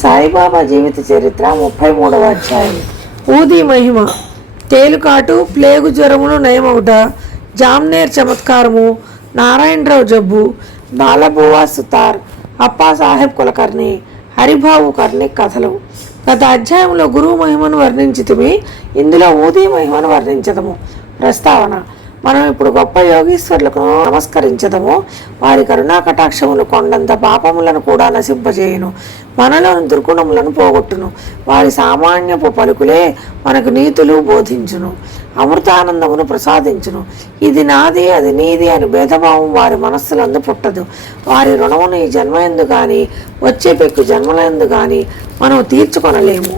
సాయిబాబా జీవిత చరిత్ర 33వ అధ్యాయం. ఊది మహిమ. తేలుకాటు, ప్లేగు జ్వరమును నయమవుట, జామ్నేర్ చమత్కారము, నారాయణరావు జబ్బు, బాలబువా సుతార్, అప్పా సాహెబ్ కులకర్ణి, హరిబాబు కర్ణిక్ కథలు. గత అధ్యాయంలో గురువు మహిమను వర్ణించితిమి. ఇందులో ఊది మహిమను వర్ణించదము. ప్రస్తావన: మనం ఇప్పుడు గొప్ప యోగీశ్వరులకు నమస్కరించదము. వారి కరుణా కటాక్షములు కొండంత పాపములను కూడా నశింపజేయును, మనలోని దుర్గుణములను పోగొట్టును. వారి సామాన్యపు పలుకులే మనకు నీతులు బోధించును, అమృతానందమును ప్రసాదించును. ఇది నాది, అది నీది అని భేదభావం వారి మనస్సులందు పుట్టదు. వారి రుణమును ఈ జన్మయందు కానీ వచ్చే పెక్కు జన్మలందు కానీ మనం తీర్చుకొనలేము.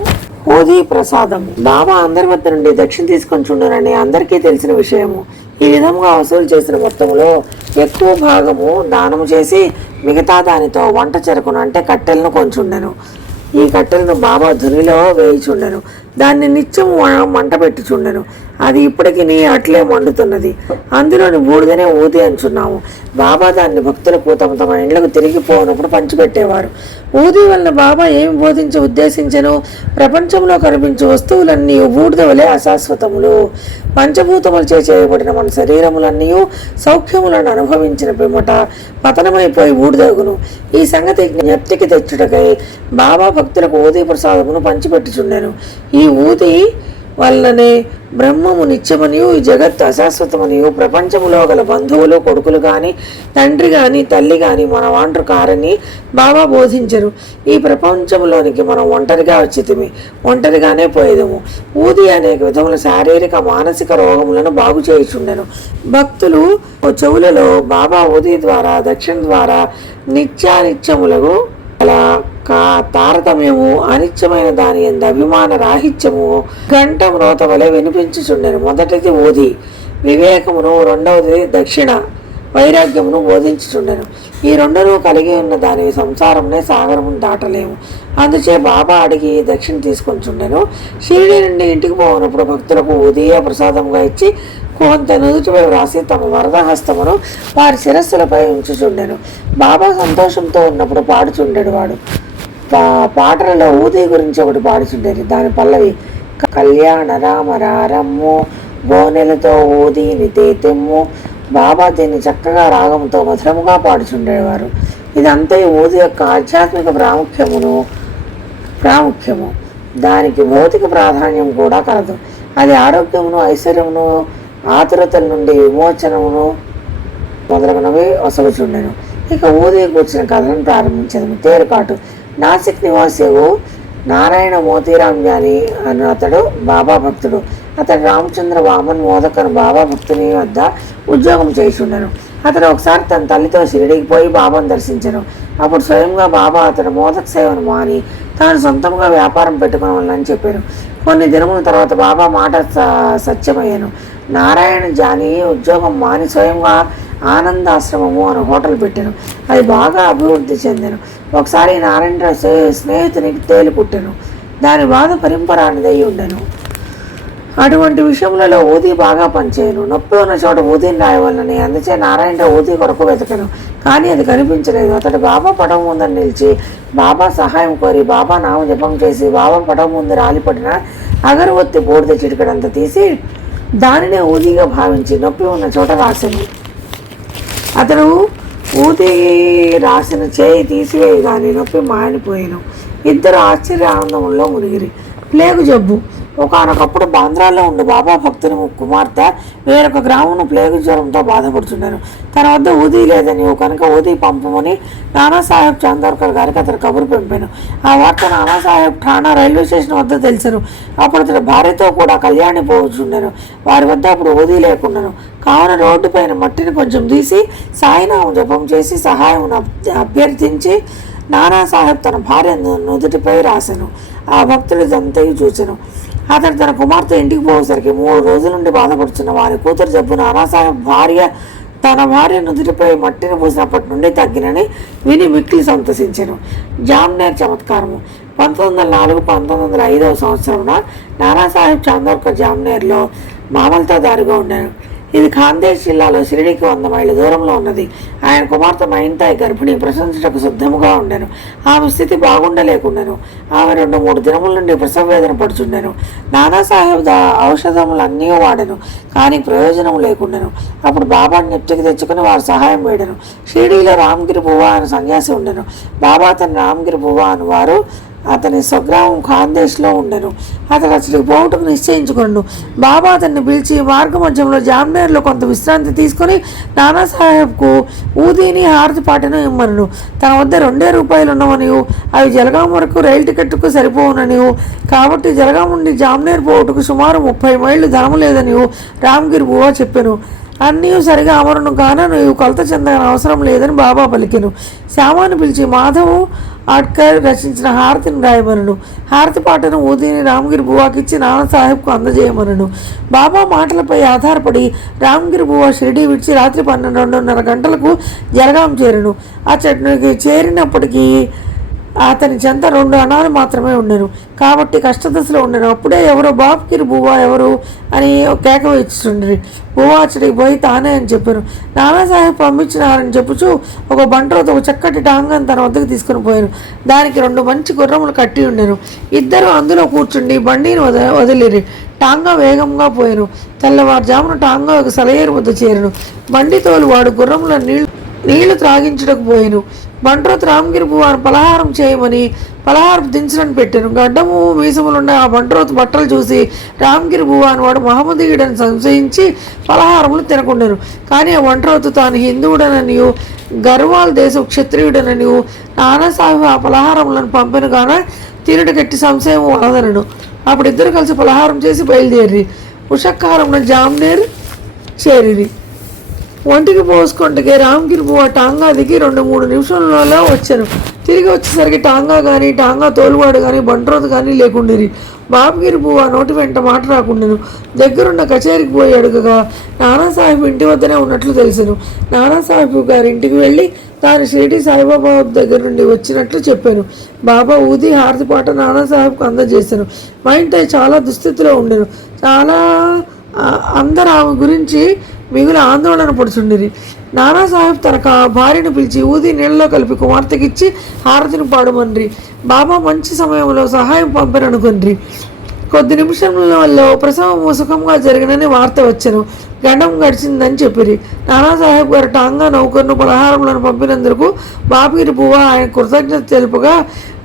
ఊది ప్రసాదము. బాబా అందరి వద్ద నుండి దక్షిణ తీసుకొని చుండునని అందరికీ తెలిసిన విషయము. ఈ విధంగా వసూలు చేసిన మొత్తంలో ఎక్కువ భాగము దానము చేసి మిగతా దానితో వంట చెరుకును అంటే కట్టెలను కొంచుండెను. ఈ కట్టెలను బాబా ధునిలో వేయిచుండెను. దాన్ని నిత్యము మంట పెట్టుచుండెను. అది ఇప్పటికి అట్లే మండుతున్నది. అందులోని బూడిదనే ఊది అంచున్నాము. బాబా దాన్ని భక్తులకు తమ తమ ఇండ్లకు తిరిగిపోనప్పుడు పంచిపెట్టేవారు. ఊది వలన బాబా ఏమి బోధించి ఉద్దేశించను? ప్రపంచంలో కనిపించే వస్తువులన్నీ బూడిద వలె అశాశ్వతములు. పంచభూతములచే చేయబడిన మన శరీరములన్నీ సౌఖ్యములను అనుభవించిన పిమ్మట పతనమైపోయి బూడిదగును. ఈ సంగతి జ్ఞప్తికి తెచ్చుటకై బాబా భక్తులకు ఊది ప్రసాదమును పంచిపెట్టుచుండెను. ఈ ఊది వల్లనే బ్రహ్మము నిత్యమనియు, ఈ జగత్తు అశాశ్వతమనియు, ప్రపంచములో గల బంధువులు, కొడుకులు కానీ, తండ్రి కానీ, తల్లి కానీ మన వాండ్రు కారని బాబా బోధించరు. ఈ ప్రపంచంలోనికి మనం ఒంటరిగా వచ్చితిమి, ఒంటరిగానే పోయేదము. ఊది అనేక విధముల శారీరక మానసిక రోగములను బాగు చేయుచుండెను. భక్తులు చెవులలో బాబా ఊది ద్వారా, దక్షిణ ద్వారా నిత్యానిత్యములకు అలా తారతమ్యము, అనిత్యమైన దాని ఎందు అభిమాన రాహిత్యము గంట మ్రోత వలె వినిపించుచుండెను. మొదటిది ఊది వివేకమును, రెండవది దక్షిణ వైరాగ్యమును బోధించుచుండెను. ఈ రెండును కలిగి ఉన్న దాని సంసారంనే సాగరమును దాటలేము. అందుచే బాబా అడిగి దక్షిణ తీసుకొంచుండెను. షిరిడి నుండి ఇంటికి పోనప్పుడు భక్తులకు ఊదియే ప్రసాదంగా ఇచ్చి కొంత నుదుటిపై వ్రాసి తమ వరద హస్తమును వారి శిరస్సులపై ఉంచుచుండెను. బాబా సంతోషంతో ఉన్నప్పుడు పాడుచుండెడు. వాడు పాటలలో ఊది గురించి ఒకటి పాడుచుండేది. దాని పల్లవి: కళ్యాణ రామ రారమ్ము, గోనెలతో ఊదిని తేతెమ్ము. బాబా దీన్ని చక్కగా రాగంతో మధురముగా పాడుచుండేవారు. ఇదంతా ఊది యొక్క ఆధ్యాత్మిక ప్రాముఖ్యము. దానికి భౌతిక ప్రాధాన్యం కూడా కలదు. అది ఆరోగ్యమును, ఐశ్వర్యమును, ఆతురతల నుండి విమోచనమును మొదలగునవి వసగుచుండెను. ఇక ఊది కూర్చిన కథలను ప్రారంభించదు. తేరుకాటు. నాసిక్ నివాసియు నారాయణ మోతీరామ్ జాని అని అతడు బాబా భక్తుడు. అతడు రామచంద్ర వామన్ మోదకన్ బాబా భక్తుని వద్ద ఉద్యోగం చేయుచుండెను. అతడు ఒకసారి తన తల్లితో షిరిడీకి పోయి బాబాను దర్శించను. అప్పుడు స్వయంగా బాబా అతడు మోదక సేవను మాని తాను సొంతంగా వ్యాపారం పెట్టుకోవాలని చెప్పాను. కొన్ని దినముల తర్వాత బాబా మాట సత్యమయ్యాను. నారాయణ జాని ఉద్యోగం మాని స్వయంగా ఆనందాశ్రమము అని హోటల్ పెట్టాను. అది బాగా అభివృద్ధి చెందాను. ఒకసారి నారాయణరావు స్నేహితునికి తేలు పుట్టాను. దాని బాధ పరింపరానిదై ఉండెను. అటువంటి విషయములలో ఊది బాగా పనిచేయను. నొప్పి ఉన్న చోట ఊదిని రాయవలని. అందుచే నారాయణరావు ఊది కొరకు వెతకను, కానీ అది కనిపించలేదు. అతడు బాబా పటం ముందర నిలిచి బాబా సహాయం కోరి బాబా నామ జపం చేసి బాబా పటం ముందు రాలిపడిన అగరవత్తి బూడిద చిటికడంతా తీసి దానినే ఊదిగా భావించి నొప్పి ఉన్న చోట రాశాను. అతడు ఊది రాసిన చేయి తీసివేయగానే నొప్పి మాయనిపోయాను. ఇద్దరు ఆశ్చర్య ఆనందంలో మునిగిరి. ప్లేగు జబ్బు. ఒకనొకప్పుడు బాంద్రాలో ఉండే బాబా భక్తుని కుమార్తె వేరొక గ్రామంలో ప్లేగు జ్వరంతో బాధపడుతున్నాను. తన వద్ద ఊది లేదని కనుక ఊది పంపమని నానాసాహెబ్ చాందోర్కర్ గారికి అతను కబురు పంపాను. ఆ వార్త నానాసాహెబ్ ఠాణా రైల్వే స్టేషన్ వద్ద తెలిసాను. అప్పుడు అతని భార్యతో కూడా కళ్యాణి పోవచ్చుండెను. వారి వద్ద అప్పుడు ఊది లేకున్నాను. కావున రోడ్డు పైన మట్టిని కొంచెం తీసి సాయినామం జపం చేసి సహాయం అభ్యర్థించి నానాసాహెబ్ తన భార్య నుదుటిపై రాశాను. ఆ భక్తుడు దంతయు చూశాను. అతడు తన కుమార్తె ఇంటికి పోయేసరికి 3 రోజుల నుండి బాధపడుతున్న వారి కూతురు జబ్బు నానాసాహెబ్ తన భార్య నుదుటిపై మట్టిని పూసినప్పటి నుండి తగ్గినని విని మిక్కిలి సంతసించాను. జామ్నేర్ చమత్కారము. 1904-1905 సంవత్సరంలో నానాసాహెబ్ చాందోర్కర్ జామ్నేర్లో మామలతో దారిగా ఉండాను. ఇది ఖాందేశ్ జిల్లాలో షిరిడీకి 100 మైళ్ళ దూరంలో ఉన్నది. ఆయన కుమార్తె మైంతాయి గర్భిణి ప్రశంసటకు సిద్ధముగా ఉండెను. ఆమె స్థితి బాగుండలేకుండాను. ఆమె 2-3 దినముల నుండి ప్రసవ వేదన పడుచుండెను. నానాసాహెబ్ ఔషధములన్నీ వాడెను, కానీ ప్రయోజనం లేకుండాను. అప్పుడు బాబాని నెప్టికి తెచ్చుకుని వారు సహాయం వేయడను. షిరిడీలో రామగిరి బువ్వా అని సన్యాసి ఉండెను. బాబా అతని రామగిరి బువ్వా అని వారు అతని స్వగ్రామం ఖాందేశ్లో ఉండెను. అతను అతడికి పోవుటకు నిశ్చయించుకొను. బాబా అతన్ని పిలిచి మార్గ మధ్యంలో జామ్నేర్లో కొంత విశ్రాంతి తీసుకొని నానాసాహెబ్కు ఊదీని హారతి పాటను ఇమ్మను. తన వద్ద 2 రూపాయలు ఉన్నవనియు అవి జలగాం వరకు రైలు టికెట్కు సరిపోవుననియు, కాబట్టి జలగాం నుండి జామ్నేర్ పోవుటకు సుమారు 30 మైళ్ళు ధనము లేదనియు రామగిరి బువ్వా చెప్పెను. అన్నీ సరిగా అమరును కాన నువ్వు కొలత చెందగల అవసరం లేదని బాబా పలికెను. శ్యామాను పిలిచి మాధవ్ ఆడ్కర్ రచించిన హారతిని రాయమనను. హారతి పాటను ఊదిని రామగిరి బువ్వాకిచ్చి నానాసాహెబ్కు అందజేయమనను. బాబా మాటలపై ఆధారపడి రామగిరి బువ్వా షిరిడీ విడిచి రాత్రి 12:30 గంటలకు జలగాం చేరను. అతడికి చేరినప్పటికీ అతని చెంత 2 అణాలు మాత్రమే ఉండెను, కాబట్టి కష్టదశలో ఉండెను. అప్పుడే ఎవరో బాబ్గిరి బువ్వా ఎవరు అని కేక వేస్తుండ్రి. బువ్వా అచ్చడికి పోయి తానే అని చెప్పాను. నానాసాహెబ్ పంపించినారని చెప్పుచు ఒక బంట్రోతో ఒక చక్కటి టాంగాను తన వద్దకు తీసుకుని పోయాను. దానికి 2 మంచి గుర్రములు కట్టి ఉండెను. ఇద్దరు అందులో కూర్చుండి బండిని వదిలిరి. టాంగా వేగంగా పోయాను. తెల్లవారుజామున టాంగా ఒక సెలయేరు వద్ద చేరను. బండి తోలు వాడు గుర్రముల నీళ్లు త్రాగించుటకు పోయాను. బంట్రోత్ రామగిరి బువ్వాను పలహారం చేయమని పలహారం దించడానికి పెట్టాను. గడ్డము మీసములున్న ఆ బంట్రోత్ బట్టలు చూసి రామగిరి బువ్వాను వాడు మహమ్మదీయుడని సంశయించి పలహారములు తినకుండాను. కానీ ఆ బంట్రోతు తాను హిందువుడననియు గర్వాల్ దేశం క్షత్రియుడననియు నానాసాహెబ్ ఆ పలహారములను పంపిన గాన తిరుడు గట్టి సంశయం వలదనను. అప్పుడు ఇద్దరు కలిసి పలహారం చేసి బయలుదేరి ఉషకాలంలో జామ్నేర్ చేరిరి. ఒంటికి పోసుకుంటే రామగిరి బువ్వా టాంగా దిగి 2-3 నిమిషాలలో వచ్చాను. తిరిగి వచ్చేసరికి టాంగా కానీ టాంగా తోలువాడు కానీ బంట్రోతు కానీ లేకుండేది. బాబ్గిరి బువ్వా నోటి వెంట మాట రాకుండాను. దగ్గరున్న కచేరికి పోయి అడుగగా నానాసాహెబ్ ఇంటి వద్దనే ఉన్నట్లు తెలిసాను. నానాసాహెబ్ గారి ఇంటికి వెళ్ళి తాను షిరిడి సాయిబాబా దగ్గర నుండి వచ్చినట్లు చెప్పాను. బాబా ఊది హారతి పాట నానాసాహెబ్కు అందజేశాను. మా ఇంటి చాలా దుస్థితిలో ఉండెను. చాలా అందరూ ఆమె గురించి మిగులు ఆందోళన పడుచుండిరి. నానాసాహెబ్ తన భార్యను పిలిచి ఊది నీళ్ళలో కలిపి కుమార్తెకిచ్చి హారతిని పాడమన్రి. బాబా మంచి సమయంలో సహాయం పంపననుకొండ్రి. కొద్ది నిమిషంలో ప్రసవం సుఖంగా జరిగినని వార్త వచ్చాను. గండం గడిచిందని చెప్పిరి. నానాసాహెబ్ గారు టాంగా నౌకర్ను పలహారములను పంపినందుకు బాబ్గిరి బువ్వా ఆయన కృతజ్ఞత తెలుపుగా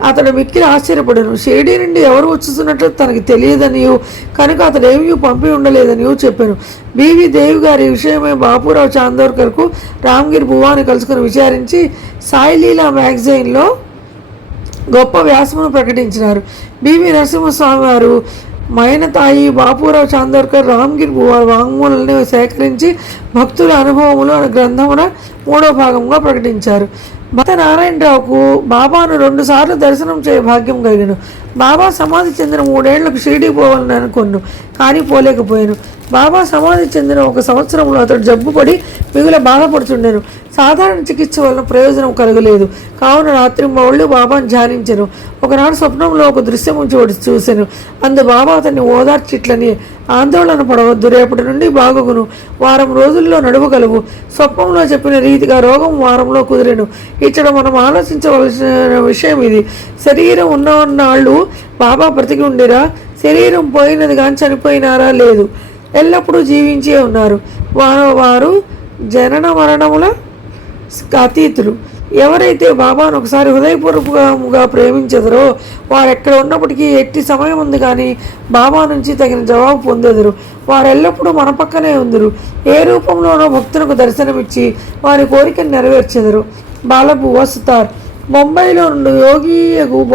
అతడు మిక్కిలి ఆశ్చర్యపడను. షిరిడీ నుండి ఎవరు వచ్చుతున్నట్లు తనకి తెలియదనియు కనుక అతడు ఏమీ పంపి ఉండలేదనియు చెప్పాను. బివి దేవి గారి విషయమై బాపురావు చాందోర్కర్కు రామగిరి బువ్వాని కలుసుకుని విచారించి సాయిలీలా మ్యాగజైన్లో గొప్ప వ్యాసమును ప్రకటించినారు. బివి నరసింహస్వామి వారు మైనతాయి బాపురావు చాందోర్కర్ రామగిరి బువ్వా వాంగ్మూలాన్ని సేకరించి భక్తుల అనుభవములు అనే గ్రంథమున 3వ భాగంగా ప్రకటించారు. భక్త నారాయణరావుకు బాబాను 2 సార్లు దర్శనం చేయ భాగ్యం కలిగాను. బాబా సమాధి చెందిన 3 ఏళ్లకు షిరిడీ పోవాలని అనుకున్నాను, కానీ పోలేకపోయాను. బాబా సమాధి చెందిన 1 సంవత్సరంలో అతడు జబ్బుపడి మిగుల బాధపడుతుండెను. సాధారణ చికిత్స వలన ప్రయోజనం కలగలేదు. కావున రాత్రి మౌళ్ళు బాబాను ధ్యానించాను. ఒకనాడు స్వప్నంలో ఒక దృశ్యం చూశాను. అందు బాబా అతన్ని ఓదార్చిట్లని ఆందోళన పడవద్దు, రేపటి నుండి బాగుగును, వారం రోజుల్లో నడువగలవు. స్వప్నంలో చెప్పిన రీతిగా రోగం వారంలో కుదిరెను. ఇక్కడ మనం ఆలోచించవలసిన విషయం ఇది. శరీరం ఉన్ననాళ్ళు బాబా బ్రతికి ఉండిరా, శరీరం పోయినది కానీ చనిపోయినారా లేదు, ఎల్లప్పుడూ జీవించే ఉన్నారు. వారు జనన మరణముల అతీతులు. ఎవరైతే బాబాను ఒకసారి హృదయపూర్వకంగా ప్రేమించదరో వారు ఎక్కడ ఉన్నప్పటికీ ఎట్టి సమయం ఉంది కానీ బాబా నుంచి తగిన జవాబు పొందెదరు. వారు ఎల్లప్పుడూ మన పక్కనే ఉందరు. ఏ రూపంలోనో భక్తులకు దర్శనమిచ్చి వారి కోరికను నెరవేర్చెదరు. బాలబువ్వా సుతార్. ముంబైలో నుండి యోగి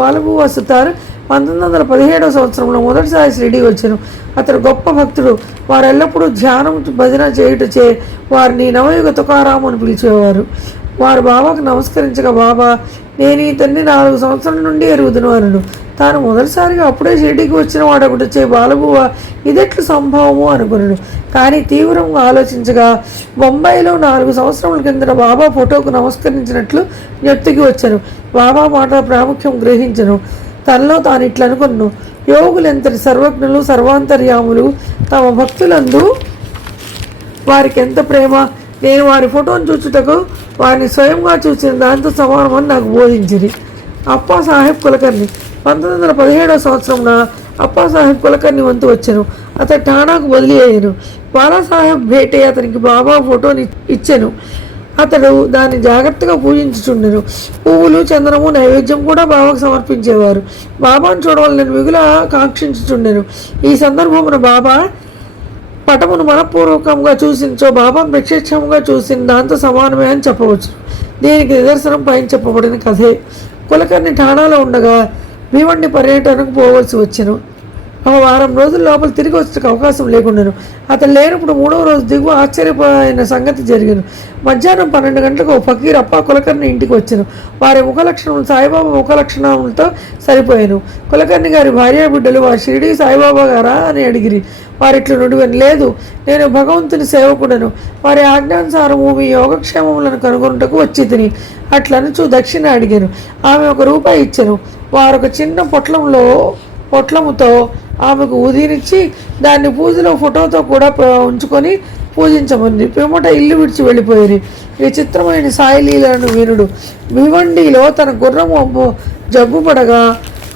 బాలబువ్వా సుతార్ 1917వ సంవత్సరంలో మొదటిసారి షిరిడీ వచ్చాను. అతడు గొప్ప భక్తుడు. వారు ఎల్లప్పుడూ ధ్యానం భజన చేయుటచే వారిని నవయుగ తుకారాము అని పిలిచేవారు. వారు బాబాకు నమస్కరించగా బాబా, నేను ఇతన్ని 4 సంవత్సరాల నుండి ఎరుగుదును అనను. తాను మొదటిసారిగా అప్పుడే షిరిడీకి వచ్చిన వాడొకటిచ్చే బాలబువ్వ ఇదెట్లు సంభవము అనుకున్నాను. కానీ తీవ్రంగా ఆలోచించగా బొంబాయిలో 4 సంవత్సరముల కిందట బాబా ఫోటోకు నమస్కరించినట్లు జ్ఞప్తికి వచ్చాను. బాబా మాట ప్రాముఖ్యం గ్రహించను. తనలో తాను ఇట్లా అనుకున్నాను, యోగులు ఎంతటి సర్వజ్ఞులు సర్వాంతర్యాములు, తమ భక్తులందు వారికి ఎంత ప్రేమ! నేను వారి ఫోటోను చూచుటకు వారిని స్వయంగా చూసిన దాంతో సమానమని నాకు బోధించింది. అప్పా సాహెబ్ కులకర్ణి 1917 సంవత్సరంలో అప్పా సాహెబ్ కులకర్ణి వంతు వచ్చాను. అతను ఠాణాకు బదిలీ అయ్యాను. బాలాసాహెబ్ భేటే అతనికి బాబా ఫోటోని ఇచ్చాను. అతడు దాన్ని జాగ్రత్తగా పూజించుచుండెను. పువ్వులు, చందనము, నైవేద్యం కూడా బాబాకు సమర్పించేవారు. బాబాను చూడవాలని మిగుల కాంక్షించుచుండెను. ఈ సందర్భమున బాబా పటమును మనపూర్వకంగా చూసించో బాబాను ప్రత్యక్షంగా చూసిన దాంతో సమానమే అని చెప్పవచ్చు. దీనికి నిదర్శనం పైన చెప్పబడిన కథే. కులకర్ణి ఠాణాలో ఉండగా భీవండి పర్యటనకు పోవలసి వచ్చెను. ఒక వారం రోజుల లోపల తిరిగి వచ్చే అవకాశం లేకుండాను. అతను లేనప్పుడు 3వ రోజు దిగువ ఆశ్చర్యపోయిన సంగతి జరిగాను. మధ్యాహ్నం 12 గంటలకు ఓ ఫకీర్ అప్పా కులకర్ణి ఇంటికి వచ్చాను. వారి ముఖ లక్షణములు సాయిబాబా ముఖ లక్షణములతో సరిపోయాను. కులకర్ణి గారి భార్య బిడ్డలు వారి షిరిడి సాయిబాబా గారా అని అడిగిరి. వారిట్లు నుడివని, లేదు, నేను భగవంతుని సేవకుడను. వారి ఆజ్ఞానుసారము మీ యోగక్షేమములను కనుగొనుటకు వచ్చి తిని అట్లనుచు దక్షిణ అడిగాను. ఆమె ₹1 ఇచ్చాను. వారు ఒక చిన్న పొట్లముతో ఆమెకు ఊదినిచ్చి దాన్ని పూజలో ఫోటోతో కూడా ఉంచుకొని పూజించమంది. పిమ్మట ఇల్లు విడిచి వెళ్ళిపోయారు. ఈ చిత్రమైన సాయిలీలను వినుడు. భివండిలో తన గుర్రము జబ్బు పడగా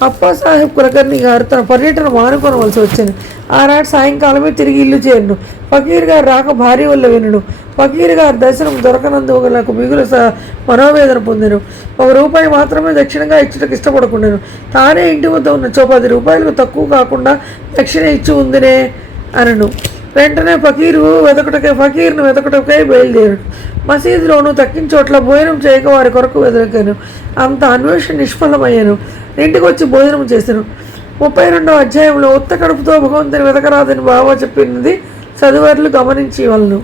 అప్పాసాహెబ్ కులకర్ణి గారు తన పర్యటన మానుకొనవలసి వచ్చింది. ఆనాడు సాయంకాలమే తిరిగి ఇల్లు చేరును. ఫకీర్ గారు రాక భార్య వల్ల వినడు. ఫకీర్ గారు దర్శనం దొరకనందుకు మిగులు మనోవేదన పొందాను. ₹1 మాత్రమే దక్షిణగా ఇచ్చుటకు ఇష్టపడకుండాను. తానే ఇంటి వద్ద ఉన్న ₹10 తక్కువ కాకుండా దక్షిణ ఇచ్చి ఉందినే అనను. వెంటనే ఫకీర్ను వెతకటకై బయలుదేరాడు. మసీదులోనూ తక్కిన చోట్ల భోజనం చేయక వారి కొరకు వెతకాను. అంత అన్వేషణ నిష్ఫలమయ్యాను. ఇంటికి వచ్చి భోజనం చేశాను. 32వ అధ్యాయంలో ఉత్త కడుపుతో భగవంతుని వెతకరాదని బాబా చెప్పినది చదువర్లు గమనించి వాళ్ళను.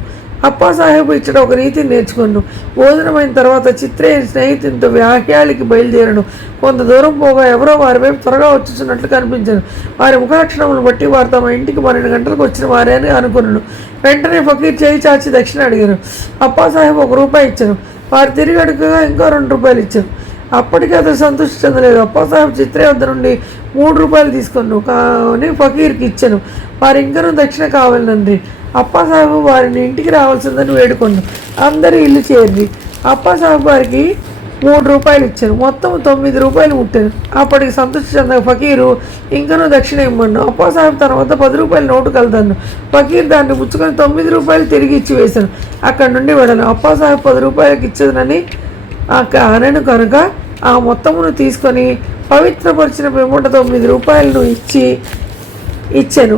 అప్పాసాహెబ్ ఇచ్చట ఒక నీతిని నేర్చుకున్నాను. భోజనమైన తర్వాత చిత్రేయ స్నేహితునితో వ్యాహ్యాళికి బయలుదేరను. కొంత దూరం పోగా ఎవరో వారి వైపు త్వరగా వచ్చుచున్నట్లు కనిపించాను. వారి ముఖలక్షణములను బట్టి వారు తమ ఇంటికి 12 గంటలకు వచ్చిన వారే అని అనుకున్నాను. వెంటనే ఫకీర్ చేయి చాచి దక్షిణ అడిగాను. అప్పాసాహెబ్ ₹1 ఇచ్చాను. వారు తిరిగి అడుగుగా ఇంకో ₹2 ఇచ్చాను. అప్పటికీ అతను సంతృష్టి చెందలేదు. అప్పాసాహెబ్ చిత్రే వద్ద నుండి ₹3 తీసుకున్నాను. కానీ ఫకీర్కి ఇచ్చాను. వారు ఇంకనూ దక్షిణ కావాలనండి. అప్పాసాహెబ్ వారిని ఇంటికి రావాల్సిందని వేడుకున్నాను. అందరూ ఇల్లు చేరి అప్పాసాహెబ్ వారికి ₹3 ఇచ్చాను. మొత్తం ₹9 ముట్టాను. అప్పటికి సంతృష్టి చెందక ఫకీరు ఇంకనూ దక్షిణ ఇమ్మన్నాను. అప్పాసాహెబ్ తన వద్ద ₹10 నోటు కలదాను. ఫకీర్ దాన్ని పుచ్చుకొని ₹9 తిరిగి ఇచ్చి వేశాను. అక్కడి నుండి వెళ్ళను. అప్పాసాహెబ్ ₹10 ఇచ్చేదనని అనను కనుక ఆ మొత్తమును తీసుకొని పవిత్రపరిచిన పిమ్మట ₹9 ఇచ్చాను.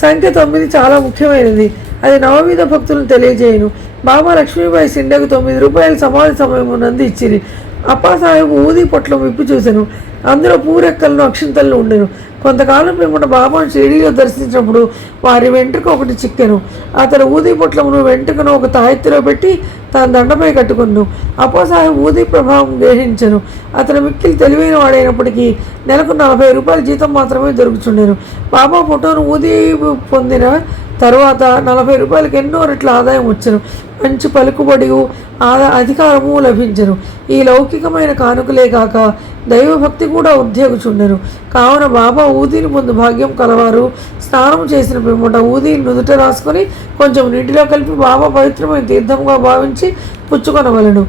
సంఖ్య 9 చాలా ముఖ్యమైనది. అది నవవిధ భక్తులను తెలియజేయను. బాబా లక్ష్మీబాయి సిండకు ₹9 సమాధి సమయం నందు ఇచ్చిరి. అప్పాసాహెబ్ ఊది పొట్లం విప్పి చూశాను. అందులో పూరెక్కలను అక్షింతలను ఉండెను. కొంతకాలం పిమ్మట బాబాను షిరిడీలో దర్శించినప్పుడు వారి వెంట్రుక ఒకటి చిక్కెను. అతను ఊది పొట్లమును వెంట్రుకను ఒక తాయెత్తులో పెట్టి తన దండపై కట్టుకున్నాను. అప్పాసాహెబ్ ఊది ప్రభావం గ్రహించను. అతను మిక్కిలి తెలివైన వాడైనప్పటికీ నెలకు ₹40 జీతం మాత్రమే దొరుకుతుండెను. బాబా ఫోటోను ఊది పొందిన తర్వాత ₹40 ఎన్నో రెట్ల ఆదాయం వచ్చను. మంచి పలుకుబడి అధికారము లభించను. ఈ లౌకికమైన కానుకలే కాక దైవభక్తి కూడా ఉద్యోగుచుండెను. కావున బాబా ఊదిని ముందు భాగ్యం కలవారు స్నానం చేసిన పిమ్మట ఊదిని నుదుట రాసుకొని కొంచెం నీటిలో కలిపి బాబా పవిత్రమైన తీర్థంగా భావించి పుచ్చుకొనవలను.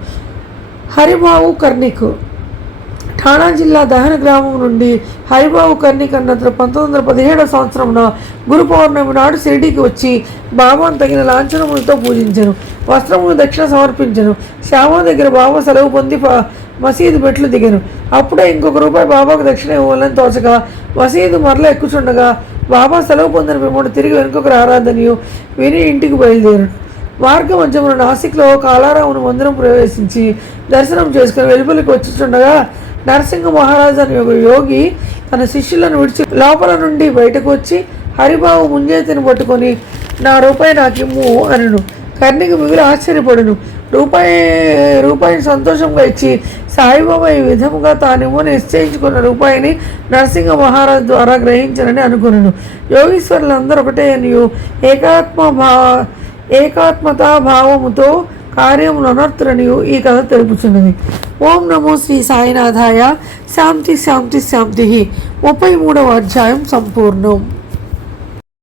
హరిబాబు కర్ణిక్ ఠాణా జిల్లా దహన గ్రామం నుండి హరిబాబు కర్ణిక్ అన్నతను 1917 సంవత్సరంలో గురు పౌర్ణమి నాడు షిరిడీకి వచ్చి బాబాను తగిన లాంఛనములతో పూజించాను. వస్త్రములు దక్షిణ సమర్పించను. శ్యామ దగ్గర బాబా సెలవు పొంది మసీదు మెట్లు దిగాను. అప్పుడే ₹1 బాబాకు దక్షిణ ఇవ్వాలని తోచగా మసీదు మరల ఎక్కుచుండగా బాబా సెలవు పొందిన పిమ్మట తిరిగి వెనుకకు రారాదనియు విని ఇంటికి బయలుదేరాను. మార్గ మధ్యమున నాసిక్లో కాలారామును మందిరం ప్రవేశించి దర్శనం చేసుకుని వెలుపలికి వచ్చుచుండగా నరసింహ మహారాజ్ అని ఒక యోగి తన శిష్యులను విడిచి లోపల నుండి బయటకు వచ్చి హరిబాబు ముంజేతిని పట్టుకొని ₹1 నాకిమ్ము అనను. కర్ణికి మిగులు ఆశ్చర్యపడును. రూపాయిని సంతోషంగా ఇచ్చి సాయిబాబా ఈ విధముగా తానేమో నిశ్చయించుకున్న ₹1 నరసింహ మహారాజ్ ద్వారా గ్రహించనని అనుకున్నాను. యోగీశ్వరులందరూ ఒకటే అనియు ఏకాత్మతా భావముతో కార్యములు అనర్థులనియు ఈ కథ తెలుపుచున్నది. ఓం నమో శ్రీ సాయినాథాయ. శాంతి శాంతి శాంతి. 33వ అధ్యాయం సంపూర్ణం.